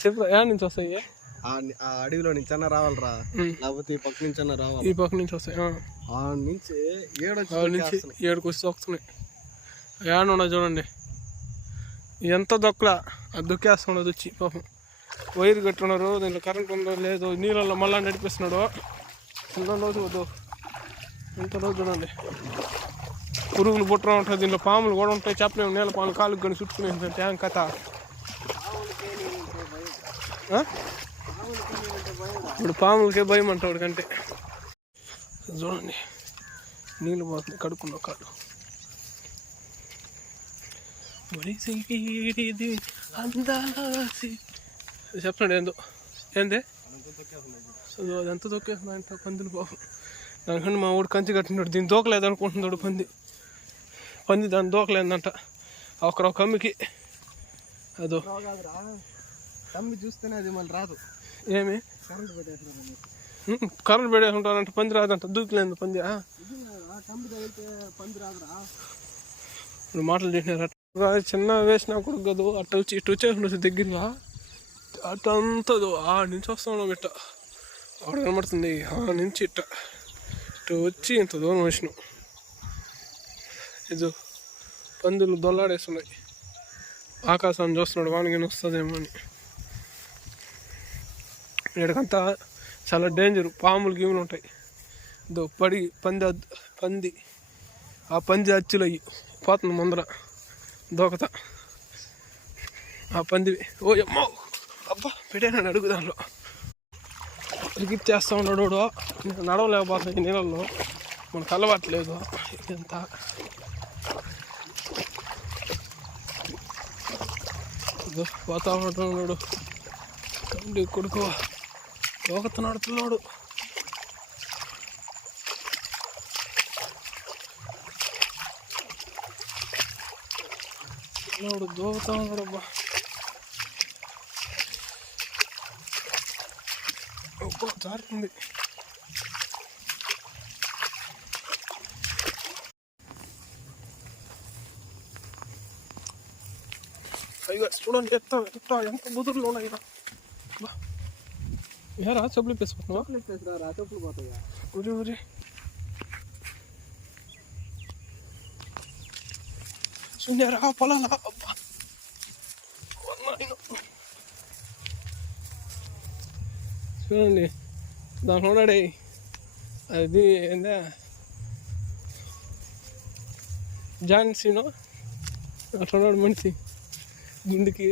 చెప్పు ఏడ నుంచి వస్తాయి? ఆ అడవిలో నుంచి అన్న రావాలరా, లేకపోతే ఈ పక్క నుంచి అన్న రావాలి. ఈ పక్క నుంచి వస్తాయి. ఆ నుంచి ఏడుకు వచ్చి దొక్కుతున్నాయి. ఏడ ఉండదు చూడండి, ఎంత దొక్కలా అది దొక్కేస్తున్నాడు వచ్చి. పాపం వైర్ కట్టున్నారు, దీంట్లో కరెంట్ ఉందో లేదో, నీళ్ళల్లో మళ్ళా నడిపిస్తున్నాడు. ఎంత రోజు వద్దు, ఎంత రోజు చూడండి. పురుగులు పుట్ర ఉంటాయి, దీంట్లో పాములు కూడా ఉంటాయి. చెప్పలేము, నీళ్ళ పాములు కాళ్ళకు కానీ చుట్టుకునే ట్యాంక్ కథ. ఇప్పుడు పాములకే భయం అంట వాడికంటే. చూడండి నీళ్ళు పోతుంది, కడుక్కున్న కాళ్ళు. చెప్పండి ఏంది అదంతా తొక్కేస్తుందంట పందులు. పాపం దానికంటే మా ఊడు కంచి కట్టినాడు, దీన్ని దూకలేదు అనుకుంటున్నాడు. పంది దాన్ని దూకలేదంట. ఒక కమ్మికి అదో కమ్మి చూస్తేనే అది మళ్ళీ రాదు. ఏమి కరెంట్ పెట్టేసుకుంటారంట, పంది రాదంట. దూకలేదు పంది. ఇప్పుడు మాటలు చేసినారు. చిన్న వేసినా కూడా కదూ, అట్ట వచ్చి ఇటు వచ్చేసి దగ్గరగా అట్ట అంతా ఆ నుంచి వస్తాను బిట్ట. ఆడ కనబడుతుంది, ఆ నుంచి ఇటు వచ్చి ఇంత దూరం వచ్చినాం. ఇది పందులు దొల్లాడేస్తున్నాయి. ఆకాశాన్ని చూస్తున్నాడు, వానికి వస్తుందేమో అని. ఇక్కడికంతా చాలా డేంజర్, పాములు గీములు ఉంటాయి. పంది ఆ పంది అచ్చులు అయ్యి పోతుంది ముందర దోకత. ఆ పంది ఓ అమ్మో అబ్బా పెట్టాను అడుగు, దానిలో క్రికెట్ చేస్తూ ఉన్నాడు. నడవలేకపోతుంది ఈ నీళ్ళల్లో, మనకు అలవాట్లేదు. ఇదంతా పోతా ఉన్నాడు కొడుకు, దోకత నడుతున్నాడు. దోకతా ఉన్నాడు. అబ్బా జారుతుంది. అయ్యో చూడండి ఎంత బుదురులో ఉన్నాయి. ఏరా చెప్పులు ఇప్పేసుకుంటున్నావా? చెప్పులు పోతాయా? ఊరి చూడారా పొలాలా? అబ్బా చూడండి దాంట్లో ఉన్నాడే, అది ఏందా జాన్సీనో అట్లా ఉన్నాడు మనిషి గుండెకి.